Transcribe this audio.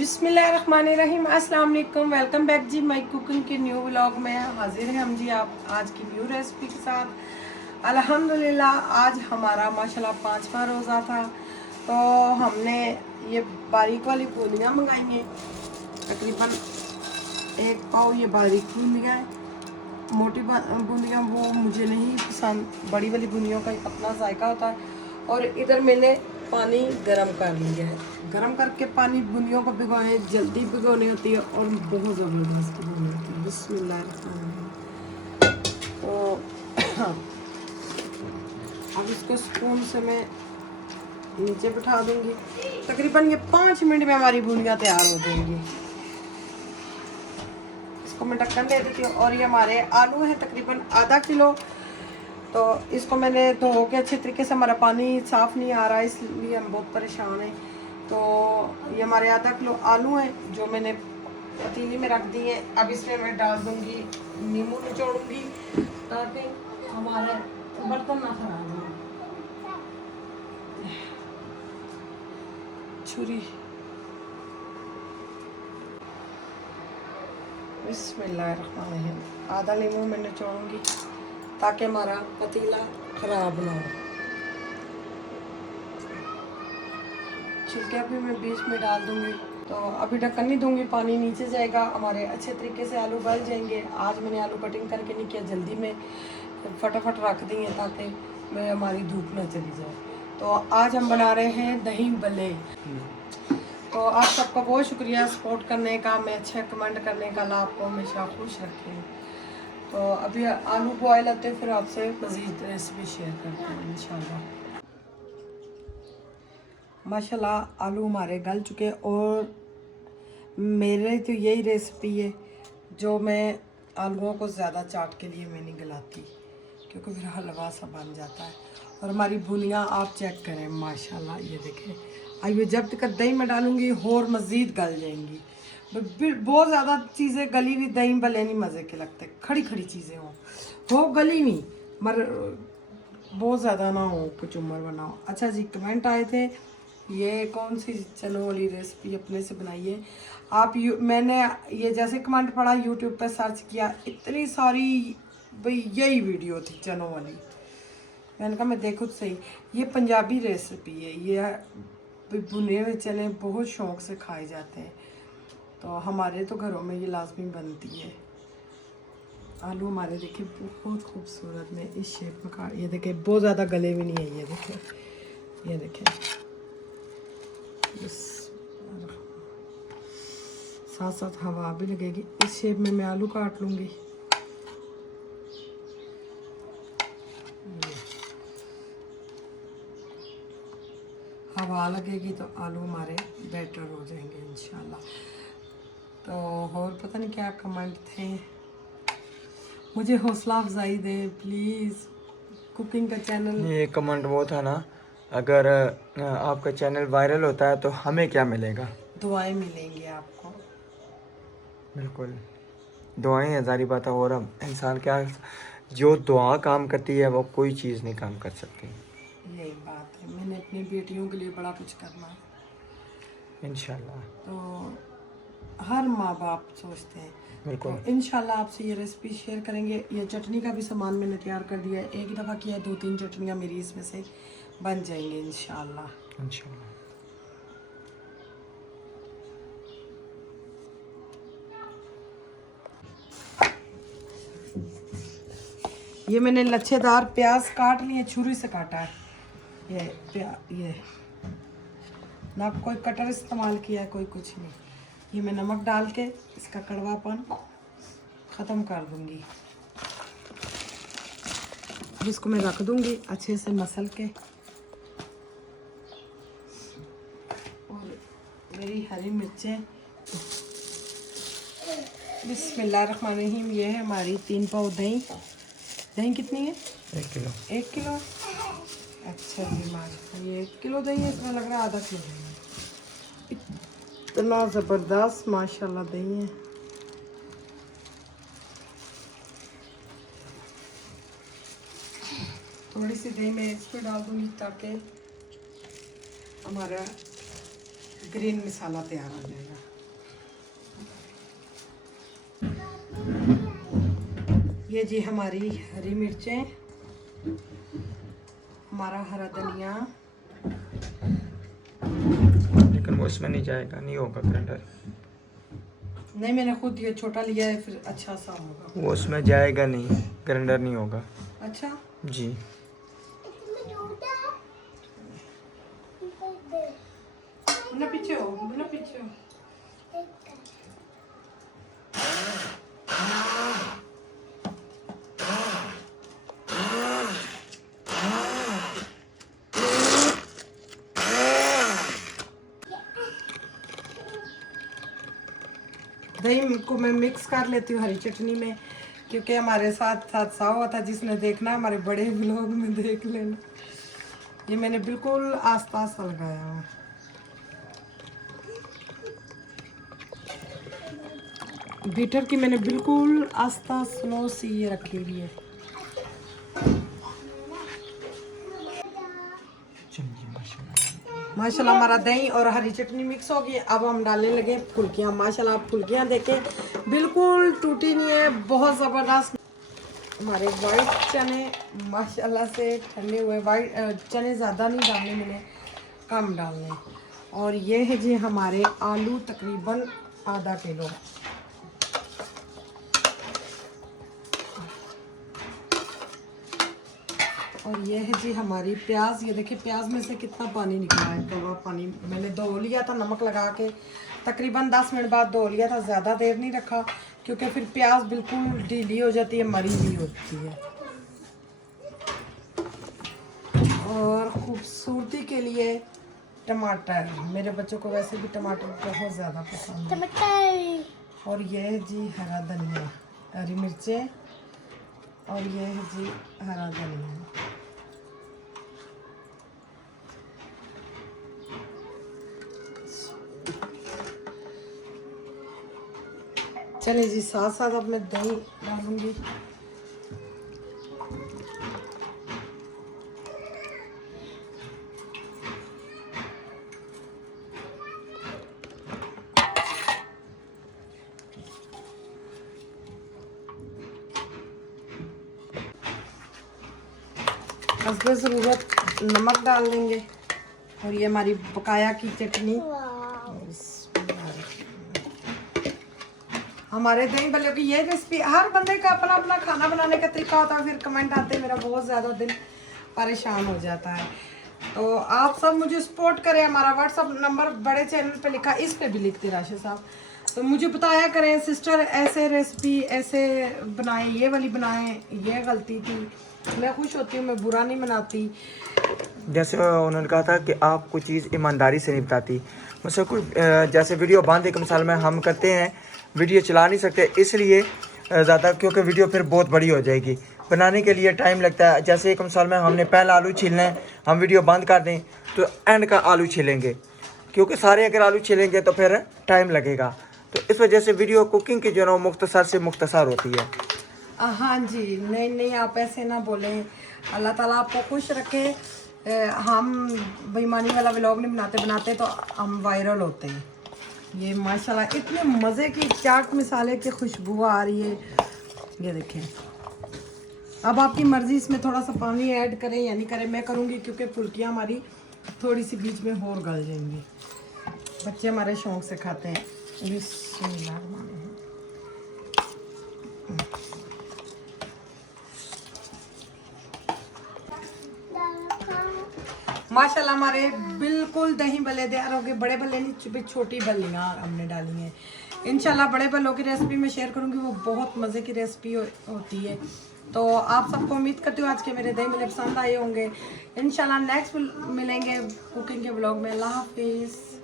बिस्मिल्लाहिर्रहमानिर्रहीम, अस्सलाम वालेकुम। वेलकम बैक जी माई कुकिंग के न्यू व्लॉग में हाजिर हैं हम जी आप आज की न्यू रेसिपी के साथ। अल्हम्दुलिल्लाह आज हमारा माशाल्लाह 5वां रोज़ा था, तो हमने ये बारीक वाली बूंदियाँ मंगाई हैं। तकरीबन 1 पाव ये बारीक बूंदियाँ हैं। मोटी बूंदियाँ वो मुझे नहीं पसंद, बड़ी वाली बूंदियों का अपना जायका होता है। और इधर मैंने पानी गरम कर लिया है। गरम करके पानी बूंदियों को भिगोए, जल्दी भिगोनी होती है और बहुत ज़बरदस्त भिगोनी होती है। बिस्मिल्लाह। तो अब इसको स्पून से मैं नीचे बिठा दूंगी। तकरीबन ये 5 मिनट में हमारी बूंदियाँ तैयार हो जाएंगी। इसको मैं ढक्कन दे देती हूँ। और ये हमारे आलू हैं तकरीबन आधा किलो। तो इसको मैंने धो के अच्छे तरीके से, हमारा पानी साफ़ नहीं आ रहा है इसलिए हम बहुत परेशान हैं। तो ये हमारे आधा किलो आलू हैं जो मैंने पतीली में रख दिए हैं। अब इसमें मैं डाल दूंगी, नींबू निचोड़ूंगी ताकि हमारे बर्तन ना खराब हो। छुरी, बिस्मिल्लाहिर्रहमानिर्रहीम। आधा नींबू मैं निचोड़ूंगी ताकि हमारा पतीला खराब ना हो। छिलके भी मैं बीच में डाल दूंगी। तो अभी ढक्कन नहीं दूंगी, पानी नीचे जाएगा, हमारे अच्छे तरीके से आलू गल जाएंगे। आज मैंने आलू कटिंग करके नहीं किया, जल्दी में फटाफट रख दी है ताकि मैं हमारी धूप ना चली जाए। तो आज हम बना रहे हैं दही बल्ले। तो आप सबका बहुत शुक्रिया सपोर्ट करने का, मैं अच्छे कमेंट करने का। अल्लाह आपको हमेशा खुश रखें। तो अभी आलू बॉयल होते हैं, फिर आपसे मज़ीद रेसिपी शेयर करते हैं इंशाल्लाह। माशाल्लाह आलू हमारे गल चुके। और मेरे तो यही रेसिपी है जो मैं आलूओं को ज़्यादा चाट के लिए मैं नहीं गलाती, क्योंकि फिर हलवा सा बन जाता है। और हमारी भुनिया आप चेक करें माशाल्लाह, ये देखें। अब ये जब तक दही में डालूंगी और मज़ीद गल जाएंगी। बहुत ज़्यादा चीज़ें गली हुई दही भले नहीं मज़े के लगते, खड़ी खड़ी चीज़ें हो गली हुई, मगर बहुत ज़्यादा ना हो, कुछ उम्र बनाओ। अच्छा जी, कमेंट आए थे ये कौन सी चनों वाली रेसिपी अपने से बनाइए आप। मैंने ये जैसे कमेंट पढ़ा, यूट्यूब पे सर्च किया, इतनी सारी भाई यही वीडियो थी चनों वाली। मैंने कहा मैं देखूँ तो सही। ये पंजाबी रेसिपी है। ये भुने हुए चने बहुत शौक से खाए जाते हैं, तो हमारे तो घरों में ये लाजमी बनती है। आलू हमारे देखिए बहुत खूबसूरत में इस शेप में का, ये देखिए बहुत ज़्यादा गले भी नहीं है। ये देखिए, ये देखें, साथ साथ हवा भी लगेगी। इस शेप में मैं आलू काट लूँगी। हवा लगेगी तो आलू हमारे बेटर हो जाएंगे इंशाल्लाह। तो और पता नहीं क्या कमेंट थे, मुझे हौसला अफजाई दें प्लीज़। कुकिंग का चैनल, ये कमेंट वो था ना, अगर आपका चैनल वायरल होता है तो हमें क्या मिलेगा? दुआएं मिलेंगी आपको। बिल्कुल, दुआएं हज़ारी बात है। और अब इंसान क्या, जो दुआ काम करती है वो कोई चीज़ नहीं काम कर सकती। यही बात है, मैंने अपनी बेटियों के लिए बड़ा कुछ करना है। इंशाल्लाह। तो हर माँ बाप सोचते हैं। बिल्कुल। तो इंशाल्लाह आपसे ये रेसिपी शेयर करेंगे। ये चटनी का भी सामान मैंने तैयार कर दिया है। एक दफ़ा किया है, 2-3 चटनियाँ मेरी इसमें से बन जाएंगी इंशाल्लाह। इंशाल्लाह। ये मैंने लच्छेदार प्याज काट लिए, छुरी से काटा है। ये ना कोई कटर इस्तेमाल किया है, कोई कुछ नहीं। ये मैं नमक डाल के इसका कड़वापन ख़त्म कर दूंगी। इसको मैं रख दूंगी अच्छे से मसल के। और मेरी हरी मिर्चें, बिस्मिल्लाहिर्रहमानिर्रहीम। ये है हमारी 3 पाव दही। दही कितनी है? 1 किलो। 1 किलो। अच्छा जी माशाल्लाह, ये 1 किलो दही है, इसमें लग रहा है आधा किलो दही है। इतना ज़बरदस्त माशाल्लाह दही है। थोड़ी सी दही मैं इसमें डाल दूँगी ताकि हमारा ग्रीन मसाला तैयार हो जाएगा। ये जी हमारी हरी मिर्चें, हमारा हरा धनिया, लेकिन वो इसमें नहीं जाएगा, नहीं होगा ग्राइंडर। नहीं मैंने खुद ये छोटा लिया है, फिर अच्छा सा होगा। वो उसमें जाएगा नहीं, ग्राइंडर नहीं होगा। अच्छा जी। बिना पीछे हो, बिना पीछे हो। दही को मैं मिक्स कर लेती हूँ हरी चटनी में, क्योंकि हमारे साथ हादसा हुआ था, जिसने देखना हमारे बड़े व्लॉग में देख लेना। ये मैंने बिल्कुल आस्ता आस्ता लगाया है। बीटर की मैंने बिल्कुल आस्ता स्लो सी ये रखी हुई है। माशाल्लाह हमारा दही और हरी चटनी मिक्स होगी। अब हम डालने लगे फुल्कियाँ। माशाल्लाह आप फुल्कियाँ देखें बिल्कुल टूटी नहीं है, बहुत ज़बरदस्त। हमारे वाइट चने माशाल्लाह से ठंडे हुए। वाइट चने ज़्यादा नहीं डालने, मैंने कम डालने। और ये है जी हमारे आलू, तकरीबन आधा किलो। और ये है जी हमारी प्याज। ये देखिए प्याज में से कितना पानी निकला है। तो पानी मैंने धो लिया था नमक लगा के, तकरीबन 10 मिनट बाद धो लिया था, ज़्यादा देर नहीं रखा, क्योंकि फिर प्याज बिल्कुल ढीली हो जाती है, मरी हुई होती है। और खूबसूरती के लिए टमाटर, मेरे बच्चों को वैसे भी टमाटर बहुत ज़्यादा पसंद है। और ये है जी हरा धनिया, हरी मिर्चें, और ये है जी हरा धनिया। चलिए जी, साथ साथ अब मैं दही डालूंगी। हस्बे ज़रूरत नमक डाल देंगे। और ये हमारी बकाया की चटनी। हमारे दही भल्ले की ये रेसिपी, हर बंदे का अपना अपना खाना बनाने का तरीका होता है। फिर कमेंट आते हैं, मेरा बहुत ज़्यादा दिल परेशान हो जाता है। तो आप सब मुझे सपोर्ट करें। हमारा व्हाट्सअप नंबर बड़े चैनल पे लिखा, इस पे भी लिखते राशि साहब। तो मुझे बताया करें सिस्टर, ऐसे रेसिपी ऐसे बनाएं, ये वाली बनाएं, ये गलती थी। मैं खुश होती हूँ, मैं बुरा नहीं मनाती। जैसे उन्होंने कहा था कि आप कोई चीज़ ईमानदारी से नहीं बताती। मुझसे कुछ जैसे वीडियो बांध एक मिसाल में हम करते हैं, वीडियो चला नहीं सकते इसलिए ज़्यादा, क्योंकि वीडियो फिर बहुत बड़ी हो जाएगी, बनाने के लिए टाइम लगता है। जैसे एक मिसाल में हमने पहला आलू छीलना है, हम वीडियो बंद कर दें तो एंड का आलू छीलेंगे, क्योंकि सारे अगर आलू छीलेंगे तो फिर टाइम लगेगा। तो इस वजह से वीडियो कुकिंग की जो है वो मुख्तसर से मुख्तसर होती है। हाँ जी, नहीं नहीं आप ऐसे ना बोलें। अल्लाह ताला आपको खुश रखे। हम बेईमानी वाला व्लॉग नहीं बनाते तो हम वायरल होते हैं। ये माशाल्लाह इतने मज़े की चाट मसाले की खुशबू आ रही है, ये देखें। अब आपकी मर्ज़ी, इसमें थोड़ा सा पानी ऐड करें या नहीं करें, मैं करूँगी क्योंकि फुल्कियाँ हमारी थोड़ी सी बीच में और गल जाएंगी। बच्चे हमारे शौक़ से खाते हैं। माशाल्लाह हमारे बिल्कुल दही भल्ले तैयार हो गए। बड़े भल्ले नहीं, छोटी भल्लियाँ हमने डाली हैं। इंशाल्लाह बड़े भल्लों की रेसिपी मैं शेयर करूँगी, वो बहुत मज़े की रेसिपी होती है। तो आप सबको उम्मीद करती हूँ आज के मेरे दही भल्ले पसंद आए होंगे। इंशाल्लाह नेक्स्ट मिलेंगे कुकिंग के व्लॉग में। अल्लाह हाफिज़।